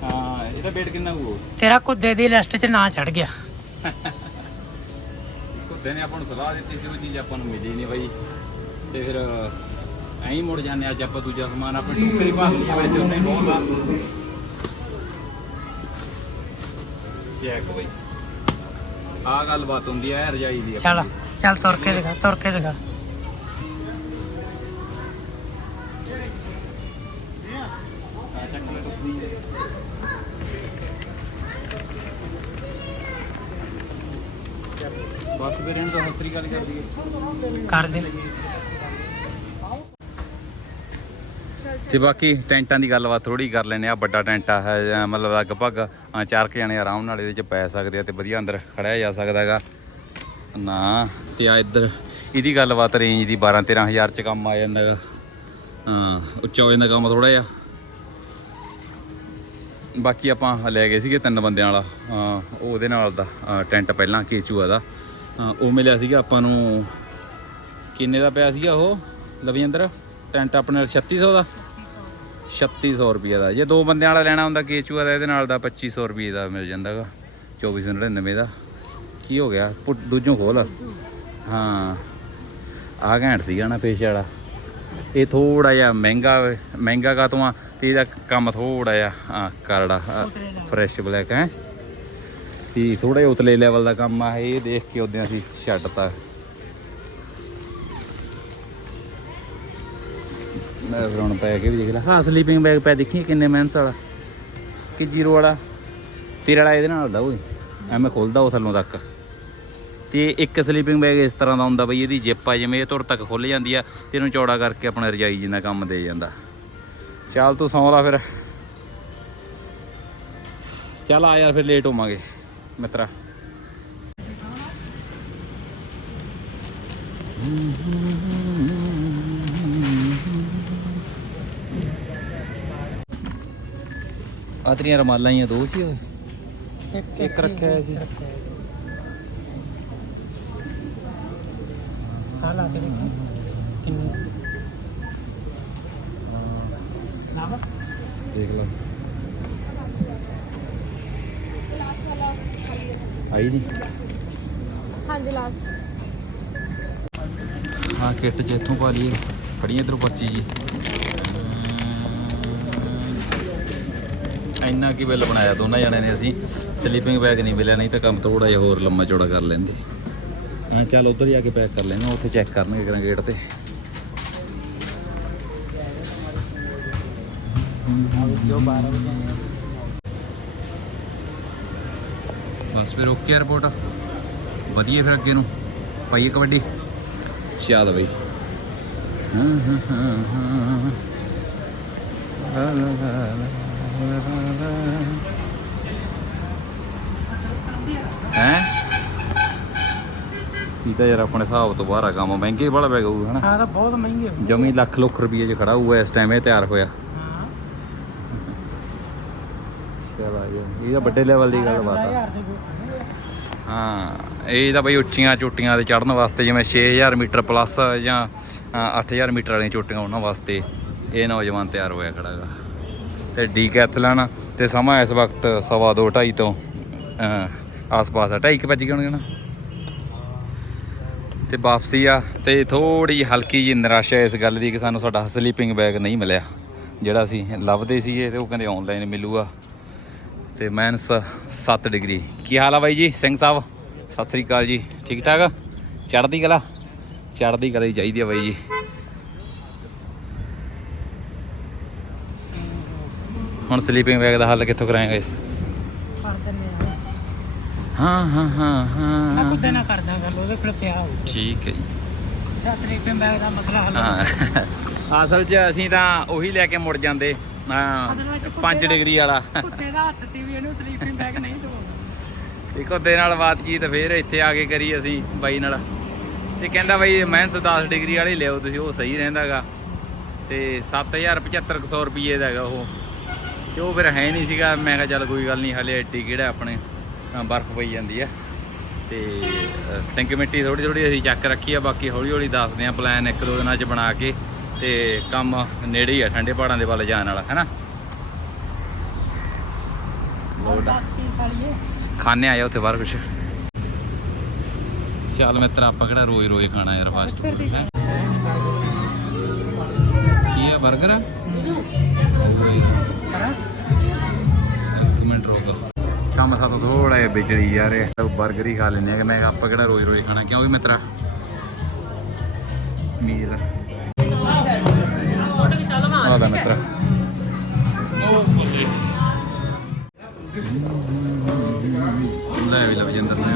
ਹਾਂ ਇਹਦਾ weight ਕਿੰਨਾ ਹੋਊ? ਤੇਰਾ ਕੁੱਦੇ ਦੀ ਲਿਸਟ 'ਚ ਨਾਂ ਚੜ ਗਿਆ। ਕੁੱਤੇ ਨੇ ਆਪਾਂ ਨੂੰ ਸਲਾਹ ਦਿੱਤੀ ਸੀ ਉਹ ਚੀਜ਼ ਆਪਾਂ ਨੂੰ ਮਿਲੀ ਨਹੀਂ ਬਾਈ। ਤੇ ਫਿਰ ਐਂ ਹੀ ਮੁੜ ਜਾਂਦੇ ਅੱਜ ਆਪਾਂ ਦੂਜਾ ਸਮਾਨ ਆਪਣੀ ਟੁੱਕਰੀ ਪਾ ਲਈ ਵੈਸੇ ਉਹਨੇ ਬਹੁਤ ਆ। ਚੈੱਕ ਬਾਈ। ਆ ਗੱਲ ਬਾਤ ਹੁੰਦੀ ਹੈ ਰਜਾਈ ਦੀ ਚੱਲ ਆਪਣੀ। ਚੱਲ ਤੁਰ ਕੇ ਦਿਖਾ ਤੁਰ ਕੇ ਦਿਖਾ। ਹੱਥਰੀ ਗੱਲ ਕਰ ਦਈਏ ਕਰ ਦੇ ਤੇ ਬਾਕੀ ਟੈਂਟਾਂ ਦੀ ਗੱਲਬਾਤ ਥੋੜੀ ਕਰ ਲੈਨੇ ਆ ਵੱਡਾ ਟੈਂਟ ਆ ਹੈ ਮਤਲਬ ਲਗਭਗ ਆ ਚਾਰ ਕੁ ਜਣੇ ਆਰਾਮ ਨਾਲ ਇਹਦੇ ਚ ਪੈ ਸਕਦੇ ਆ ਤੇ ਵਧੀਆ ਅੰਦਰ ਖੜਿਆ ਜਾ ਸਕਦਾ ਹੈਗਾ ਨਾ ਤੇ ਆ ਇੱਧਰ ਇਹਦੀ ਗੱਲਬਾਤ ਰੇਂਜ ਦੀ 12 13000 ਚ ਕੰਮ ਆ ਜਾਂਦਾ ਹਾਂ ਉੱਚਾ ਹੋ ਜਾਂਦਾ ਕੰਮ ਥੋੜਾ ਜਿਹਾ। ਬਾਕੀ ਆਪਾਂ ਲੈ ਗਏ ਸੀਗੇ ਤਿੰਨ ਬੰਦਿਆਂ ਵਾਲਾ। ਹਾਂ, ਉਹ ਉਹਦੇ ਨਾਲ ਦਾ ਟੈਂਟ ਪਹਿਲਾਂ ਕੇਚੂਆ ਦਾ। ਹਾਂ, ਉਹ ਮਿਲਿਆ ਸੀਗਾ ਆਪਾਂ ਨੂੰ ਕਿੰਨੇ ਦਾ ਪਿਆ ਸੀਗਾ ਉਹ ਲਵਿੰਦਰ ਟੈਂਟ ਆਪਣੇ ਨਾਲ 3600 ਦਾ? 3600 ਰੁਪਏ ਦਾ। ਜੇ ਦੋ ਬੰਦਿਆਂ ਵਾਲਾ ਲੈਣਾ ਹੁੰਦਾ ਕੇਚੂਆ ਦਾ ਇਹਦੇ ਨਾਲ ਦਾ 2500 ਰੁਪਏ ਦਾ ਮਿਲ ਜਾਂਦਾਗਾ 2499 ਦਾ। ਕੀ ਹੋ ਗਿਆ? ਦੂਜੋਂ ਖੋਲ। ਹਾਂ। ਆ ਘੈਂਟ ਸੀਗਾ ਨਾ ਫੇਸ਼ ਵਾਲਾ। ਇਹ ਥੋੜਾ ਜਿਹਾ ਮਹਿੰਗਾ ਮਹਿੰਗਾ ਕਾ ਤੋਂ ਆ? ਤੇ ਇਹਦਾ ਕੰਮ ਥੋੜਾ ਜਿਹਾ ਆ, ਕਰੜਾ ਫਰੈਸ਼ ਬਲੈਕ ਹੈ? ਵੀ ਥੋੜਾ ਜਿਹਾ ਉਤਲੇ ਲੈਵਲ ਦਾ ਕੰਮ ਆ, ਇਹ ਦੇਖ ਕੇ ਉਹਦੇ ਅਸੀਂ ਛੱਡਤਾ ਮੈਂ ਫਿਰ ਹੁਣ ਪੈ ਕੇ ਵੀ ਦੇਖ ਲਾ। ਹਾਂ ਸਲੀਪਿੰਗ ਬੈਗ ਪੈ ਦੇਖੀ ਕਿੰਨੇ ਮਹਿੰਸ ਵਾਲਾ। ਕਿ ਜ਼ੀਰੋ ਵਾਲਾ। ਤੇਰੇ ਵਾਲਾ ਇਹਦੇ ਨਾਲ ਹੁੰਦਾ ਓਏ। ਐਵੇਂ ਖੁੱਲਦਾ ਉਹ ਥੱਲੋਂ ਤੱਕ। ਤੇ ਇੱਕ ਸਲੀਪਿੰਗ ਬੈਗ ਇਸ ਤਰ੍ਹਾਂ ਦਾ ਹੁੰਦਾ ਬਈ, ਇਹਦੀ ਜਿੱਪ ਆ, ਜਿਵੇਂ ਇਹ ਤੁਰ ਤੱਕ ਖੁੱਲ ਜਾਂਦੀ ਆ, ਤੇ ਇਹਨੂੰ ਚੌੜਾ ਕਰਕੇ ਆਪਣਾ ਰਜਾਈ ਜਿੰਨਾ ਕੰਮ ਦੇ ਜਾਂਦਾ। ਚੱਲ ਤੂੰ ਸੌਂ ਲਾ ਫਿਰ। ਚੱਲ ਆ ਯਾਰ, ਫਿਰ ਲੇਟ ਹੋਵਾਂਗੇ। ਮਿੱਤਰਾ ਆ ਤੇਰੀਆਂ ਰਮਾਲਾਂ ਹੀ ਆ ਦੋ ਸੀ ਓਏ। ਇੱਕ ਰੱਖਿਆ ਸੀ। ਆ ਲਾ ਕੇ ਦੇਖੀ। ਕਿੰਨੀ ਨਾ ਦੇਖ ਲਾ। ਆਈ ਨਹੀਂ। ਹਾਂਜੀ ਲਾਸਟ ਹਾਂ ਕਿੱਟ ਇੱਥੋਂ ਪਾ ਲਈਏ। ਫੜੀ ਇਧਰੋਂ ਪਰਚੀ ਜੀ। ਇੰਨਾ ਕੀ ਬਿੱਲ ਬਣਾਇਆ ਦੋਨਾਂ ਜਣਿਆਂ ਨੇ ਅਸੀਂ। ਸਲੀਪਿੰਗ ਬੈਗ ਨਹੀਂ ਮਿਲਿਆ ਨਹੀਂ ਤਾਂ ਕੰਮ ਥੋੜਾ ਜਿਹਾ ਹੋਰ ਲੰਮਾ ਚੌੜਾ ਕਰ ਲੈਂਦੇ। ਹਾਂ ਚੱਲ ਉਧਰ ਜਾ ਕੇ ਪੈਕ ਕਰ ਲੈਣਾ ਉੱਥੇ ਚੈੱਕ ਕਰਨਗੇ ਕਰਾਂ ਗੇਟ ਤੇ। ਜੋ 12 ਵਜੇ ਆਏ ਬਸ ਫਿਰ ਓਕੇ ਰਿਪੋਰਟ ਵਧੀਆ ਫਿਰ ਅੱਗੇ ਨੂੰ। ਪਾਈਏ ਕਬੱਡੀ। ਚੱਲ ਬਈ। ਹਾਂ? ਹਾਂ ਹਾਂ ਹਾਂ ਲਾ ਲਾ ਲਾ ਹੈ ਇਹ ਤਾਂ ਯਾਰ ਆਪਣੇ ਹਿਸਾਬ ਤੋਂ ਬਾਹਰ ਆ ਕੰਮ। ਮਹਿੰਗੇ ਬੜਾ ਪੈ ਗਊ ਹਨਾ? ਆ ਤਾਂ ਬਹੁਤ ਮਹਿੰਗੇ ਹੋ ਜਮੀ ਲੱਖ ਲੱਖ ਰੁਪਏ 'ਚ ਖੜਾ ਹੋਊਗਾ ਇਸ ਟਾਈਮ ਇਹ ਤਿਆਰ ਹੋਇਆ ਹਾਂ ਚਲ ਆ ਗਿਆ ਇਹ ਤਾਂ ਵੱਡੇ ਲੈਵਲ ਦੀ ਗੱਲ ਬਾਤ ਆ। ਹਾਂ ਇਹ ਤਾਂ ਬਈ ਉੱਚੀਆਂ ਚੋਟੀਆਂ ਤੇ ਚੜਨ ਵਾਸਤੇ ਜਿਵੇਂ 6000 ਮੀਟਰ ਪਲੱਸ ਜਾਂ ਅ, 8000 ਮੀਟਰ ਵਾਲੀਆਂ ਚੋਟੀਆਂ ਉਹਨਾਂ ਵਾਸਤੇ ਇਹ ਨੌਜਵਾਨ ਤਿਆਰ ਹੋਇਆ ਖੜਾਗਾ ਤੇ ਡੀਕੈਥਲਨ ਤੇ ਸਮਾਂ ਇਸ ਵਕਤ ਸਵਾ ਦੋ 2:30 ਤੋਂ ਆਸ-ਪਾਸ ਆ। 2:30 ਵੱਜ ਗਏ ਹੋਣਗੇ ਨਾ? ਤੇ ਵਾਪਸੀ ਆ ਤੇ ਥੋੜੀ ਜਿਹੀ ਹਲਕੀ ਜਿਹੀ ਨਿਰਾਸ਼ਾ ਇਸ ਗੱਲ ਦੀ ਕਿ ਸਾਨੂੰ ਸਾਡਾ ਸਲੀਪਿੰਗ ਬੈਗ ਨਹੀਂ ਮਿਲਿਆ। ਜਿਹੜਾ ਅਸੀਂ ਲੱਭਦੇ ਸੀਗੇ ਤੇ ਉਹ ਕਹਿੰਦੇ ਆਨਲਾਈਨ ਮਿਲੂਗਾ। ਤੇ ਮਾਈਨਸ 7 ਡਿਗਰੀ। ਕੀ ਹਾਲ ਆ ਬਾਈ ਜੀ? ਸਿੰਘ ਸਾਹਿਬ ਸਤਿ ਸ੍ਰੀ ਅਕਾਲ ਜੀ। ਠੀਕ ਠਾਕ? ਚੜ੍ਹਦੀ ਕਲਾ? ਚੜ੍ਹਦੀ ਕਲਾ ਹੀ ਚਾਹੀਦੀ ਆ ਬਾਈ ਜੀ। ਹੁਣ ਸਲੀਪਿੰਗ ਬੈਗ ਦਾ ਹੱਲ ਕਿੱਥੋਂ ਕਰਾਂਗੇ? ਕਰ ਦਿੰਨੇ ਆ। ਹਾਂ ਹਾਂ ਹਾਂ ਮੈਂ ਹਾਂ ਕੁੱਤੇ ਨਾਲ ਕਰਦਾ ਗੱਲ ਉਹਦੇ ਕੋਲ ਪਿਆ ਹੋ ਠੀਕ ਹੈ ਜੀ। ਰਾਤਰੀ ਪੇ ਬੈਗ ਦਾ ਮਸਲਾ ਹੱਲ ਹਾਂ। ਅਸਲ 'ਚ ਅਸੀਂ ਤਾਂ ਉਹੀ ਲੈ ਕੇ ਮੁੜ ਜਾਂਦੇ। ਵਿੱਚ 5 ਡਿਗਰੀ ਵਾਲਾ। ਕੁੱਤੇ ਦਾ ਹੱਥ ਸੀ ਵੀ ਇਹਨੂੰ ਸਲੀਪਿੰਗ ਬੈਗ ਨਹੀਂ ਦਵਾਉਂਦਾ। ਇੱਕ ਉਹਦੇ ਨਾਲ ਬਾਤਚੀਤ ਫੇਰ ਇੱਥੇ ਆ ਕੇ ਕਰੀ ਅਸੀਂ ਬਾਈ ਨਾਲ। ਤੇ ਕਹਿੰਦਾ ਬਾਈ ਮਾਈਨਸ 10 ਡਿਗਰੀ ਵਾਲੀ ਲਿਓ ਤੁਸੀਂ ਉਹ ਸਹੀ ਰਹਿੰਦਾਗਾ। ਤੇ 7750 ਰੁਪਏ ਦਾ ਹੈਗਾ ਉਹ। ਤੇ ਉਹ ਫਿਰ ਹੈ ਨਹੀਂ ਸੀਗਾ ਮੈਂ ਕਿਹਾ ਚੱਲ ਕੋਈ ਗੱਲ ਨਹੀਂ ਹਲੇ ਐਡੀ ਕਿਹੜਾ ਆਪਣੇ ਬਰਫ਼ ਪਈ ਜਾਂਦੀ ਆ। ਤੇ ਸਿੰਕ ਮਿੱਟੀ ਥੋੜੀ ਥੋੜੀ ਅਸੀਂ ਚੱਕ ਰੱਖੀ ਆ ਬਾਕੀ ਹੌਲੀ ਹੌਲੀ ਦੱਸਦੇ ਆ ਪਲਾਨ ਇੱਕ ਦੋ ਦਿਨਾਂ 'ਚ ਬਣਾ ਕੇ। ਤੇ ਕੰਮ ਨੇੜੇ ਹੀ ਆ, ਠੰਡੇ ਪਹਾੜਾਂ ਦੇ ਵੱਲ ਜਾਣ ਵਾਲਾ, ਹੈਨਾ? ਖਾਣੇ ਆਇਆ ਉੱਥੇ ਬਾਹਰ ਕੁਛ। ਚੱਲ ਮਿੱਤਰ, ਆਪਾਂ ਕਿਹੜਾ ਰੋਜ਼ ਰੋਜ਼ ਖਾਣਾ ਯਾਰ ਫਾਸਟ ਫੂਡ ਕੀ ਹੈ? 버ਗਰ ਆ ਇੱਕ ਮਿੰਟ ਰੁਕ। ਕੰਮ ਸਾਤੋਂ ਥੋੜਾ ਜਿਹਾ ਵਿਚੜੀ ਯਾਰ 버ਗਰ ਹੀ ਖਾ ਲੈਨੇ ਆ ਕਿ ਮੈਂ ਆਪਾਂ ਕਿਹੜਾ ਰੋਜ਼ ਰੋਜ਼ ਖਾਣਾ, ਕਿਉਂ ਵੀ ਮਿੱਤਰਾ? ਮੀਰ ਆ ਲੈ ਲੈ ਵੀ ਲਵਜਿੰਦਰ ਨੇ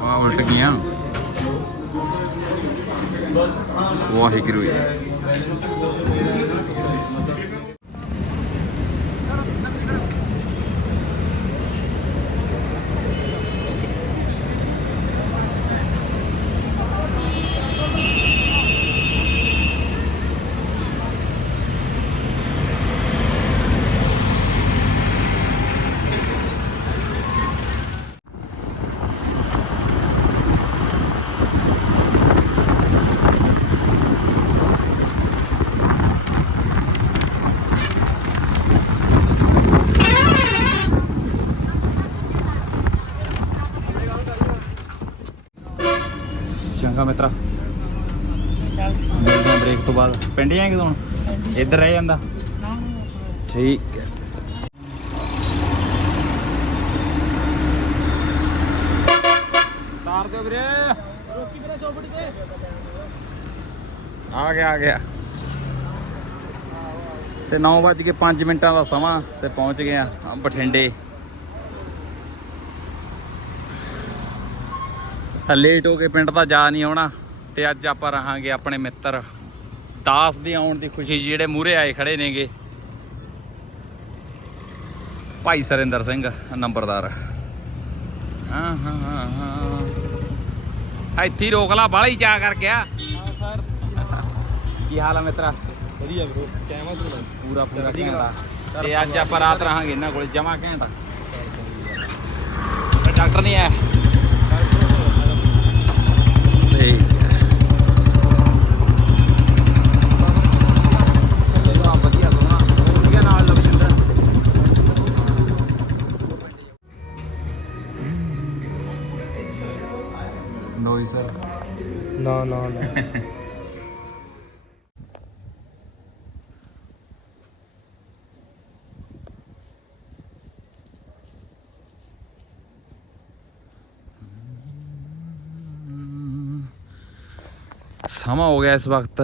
ਆ ਉਲਟ ਗਈਆਂ ਵਾਹਿਗੁਰੂ ਜੀ ਚੰਗਾ ਮਿੱਤਰਾ ਮਿਲਦੇ ਹਾਂ ਬ੍ਰੇਕ ਤੋਂ ਬਾਅਦ ਪਿੰਡ ਤੂੰ ਹੁਣ? ਇੱਧਰ ਰਹਿ ਜਾਂਦਾ। ਠੀਕ ਹੈ। ਤਾਰ ਦਿਓ ਵੀਰੇ। ਰੋਕੀ ਵੀਰੇ ਚੌਪੜੀ ਤੇ। ਆ ਗਿਆ ਆ ਗਿਆ। ਤੇ 9 ਵੱਜ ਕੇ 5 ਮਿੰਟਾਂ ਦਾ ਸਮਾਂ ਤੇ ਪਹੁੰਚ ਗਏ ਆ ਬਠਿੰਡੇ। ਲੇਟ ਹੋ ਕੇ ਪਿੰਡ ਦਾ ਜਾ ਨਹੀਂ ਆਉਣਾ ਤੇ ਅੱਜ ਆਪਾਂ ਰਹਾਂਗੇ ਆਪਣੇ ਮਿੱਤਰ ਦਾਸ ਦੇ ਆਉਣ ਦੀ ਖੁਸ਼ੀ ਜਿਹੜੇ ਮੂਹਰੇ ਆਏ ਖੜੇ ਨੇਗੇ। ਭਾਈ ਸਰਿੰਦਰ ਸਿੰਘ ਨੰਬਰਦਾਰ। ਹਾਂ ਹਾਂ ਹਾਂ ਇੱਥੇ ਰੋਕ ਲਾ ਬਾਹਲਾ ਹੀ ਚਾ ਕਰ ਗਿਆ ਸਰ। ਕੀ ਹਾਲ ਆ ਮਿੱਤਰਾ? ਵਧੀਆ ਬ్రో ਕੈਮਰਾ ਤੋਂ ਪੂਰਾ ਪੂਰਾ ਘੰਟਾ ਤੇ ਅੱਜ ਆਪਾਂ ਰਾਤ ਰਹਾਂਗੇ ਇਹਨਾਂ ਕੋਲ ਜਮਾ ਘੰਟਾ ਡਾਕਟਰ ਨਹੀਂ ਆਇਆ। ਸਰ ਨਾ ਨਾ ਨਾ। ਸਮਾਂ ਹੋ ਗਿਆ ਇਸ ਵਕਤ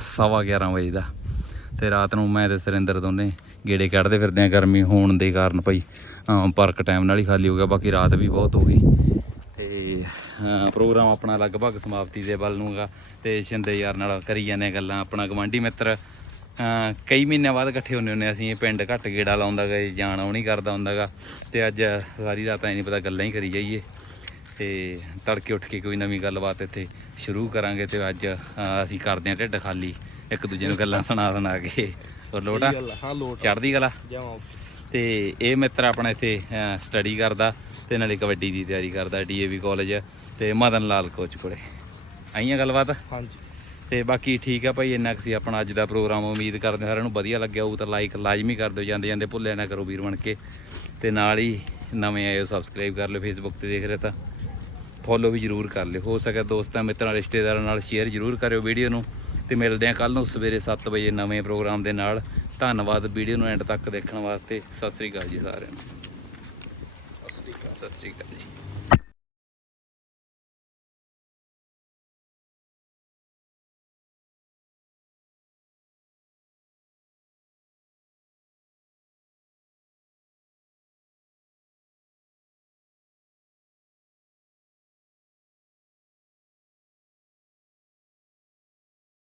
ਸਵਾ 11 ਵਜੇ ਦਾ ਤੇ ਰਾਤ ਨੂੰ ਮੈਂ ਤੇ ਸੁਰਿੰਦਰ ਦੋਨੇ ਗੇੜੇ ਕੱਢਦੇ ਫਿਰਦੇ ਆ ਗਰਮੀ ਹੋਣ ਦੇ ਕਾਰਨ ਭਾਈ ਪਾਰਕ ਟਾਈਮ ਨਾਲ ਹੀ ਖਾਲੀ ਹੋ ਗਿਆ ਬਾਕੀ ਰਾਤ ਵੀ ਬਹੁਤ ਹੋ ਗਈ। ਤੇ ਪ੍ਰੋਗਰਾਮ ਆਪਣਾ ਲਗਭਗ ਸਮਾਪਤੀ ਦੇ ਵੱਲ ਨੂਗਾ ਤੇ ਸ਼ਿੰਦੇ ਯਾਰ ਨਾਲ ਕਰੀ ਜਾਂਦੇ ਆ ਗੱਲਾਂ ਆਪਣਾ ਗਵਾਂਢੀ ਮਿੱਤਰ। ਕਈ ਮਹੀਨਿਆਂ ਬਾਅਦ ਇਕੱਠੇ ਹੁੰਦੇ ਹੁੰਦੇ ਅਸੀਂ ਇਹ ਪਿੰਡ ਘੱਟ ਗੇੜਾ ਲਾਉਂਦਾ ਗਾ ਜਾਣ ਆਉਣੀ ਕਰਦਾ ਹੁੰਦਾਗਾ ਤੇ ਅੱਜ ਸਾਰੀ ਰਾਤ ਐ ਨਹੀਂ ਪਤਾ ਗੱਲਾਂ ਹੀ ਕਰੀ ਜਾਈਏ। ਤੇ ਤੜਕੇ ਉੱਠ ਕੇ ਕੋਈ ਨਵੀਂ ਗੱਲਬਾਤ ਇੱਥੇ ਸ਼ੁਰੂ ਕਰਾਂਗੇ ਤੇ ਅੱਜ ਅਸੀਂ ਕਰਦੇ ਹਾਂ ਢਿੱਡ ਖਾਲੀ ਇੱਕ ਦੂਜੇ ਨੂੰ ਗੱਲਾਂ ਸੁਣਾ ਸੁਣਾ ਕੇ। ਹੋਰ ਲੋਟਾ ਹਾਂ ਲੋਟ ਚੜਦੀ ਗਲਾ ਜਾਵਾਂ ਤੇ ਇਹ ਮਿੱਤਰ ਆਪਣਾ ਇੱਥੇ ਸਟੱਡੀ ਕਰਦਾ ਤੇ ਨਾਲੇ ਕਬੱਡੀ ਦੀ ਤਿਆਰੀ ਕਰਦਾ ਡੀਏਵੀ ਕਾਲਜ ਤੇ ਮਦਨ ਲਾਲ ਕੋਚ ਕੋਲੇ। ਆਈਆਂ ਗੱਲਬਾਤ? ਹਾਂਜੀ। ਤੇ ਬਾਕੀ ਠੀਕ ਆ ਭਾਈ ਇੰਨਾ ਕੁ ਸੀ ਆਪਣਾ ਅੱਜ ਦਾ ਪ੍ਰੋਗਰਾਮ ਉਮੀਦ ਕਰਦੇ ਹਾਂ ਸਾਰਿਆਂ ਨੂੰ ਵਧੀਆ ਲੱਗਿਆ ਹੋਊ ਤਾਂ ਲਾਈਕ ਲਾਜ਼ਮੀ ਕਰ ਦਿਓ ਜਾਂਦੇ ਜਾਂਦੇ ਭੁੱਲਿਆ ਨਾ ਕਰੋ ਵੀਰ ਬਣ ਕੇ। ਤੇ ਨਾਲ ਹੀ ਨਵੇਂ ਆਏ ਹੋ ਸਬਸਕ੍ਰਾਈਬ ਕਰ ਲਿਓ ਫੇਸਬੁੱਕ ਤੇ ਦੇਖ ਰਹੇ ਤਾਂ ਫੋਲੋ ਵੀ ਜਰੂਰ ਕਰ ਲਿਓ। ਹੋ ਸਕਿਆ ਦੋਸਤਾਂ ਮਿੱਤਰਾਂ ਰਿਸ਼ਤੇਦਾਰਾਂ ਨਾਲ ਸ਼ੇਅਰ ਜਰੂਰ ਕਰਿਓ ਵੀਡੀਓ ਨੂੰ। ਤੇ ਮਿਲਦੇ ਹਾਂ ਕੱਲ ਨੂੰ ਸਵੇਰੇ 7 ਵਜੇ ਨਵੇਂ ਪ੍ਰੋਗਰਾਮ ਦੇ ਨਾਲ। ਧੰਨਵਾਦ ਵੀਡੀਓ ਨੂੰ ਐਂਡ ਤੱਕ ਦੇਖਣ ਵਾਸਤੇ। ਸਤਿ ਸ੍ਰੀ ਅਕਾਲ ਜੀ ਸਾਰਿਆਂ ਨੂੰ। ਸਤਿ ਸ੍ਰੀ ਅਕਾਲ। ਸਤਿ ਸ੍ਰੀ ਅਕਾਲ ਜੀ।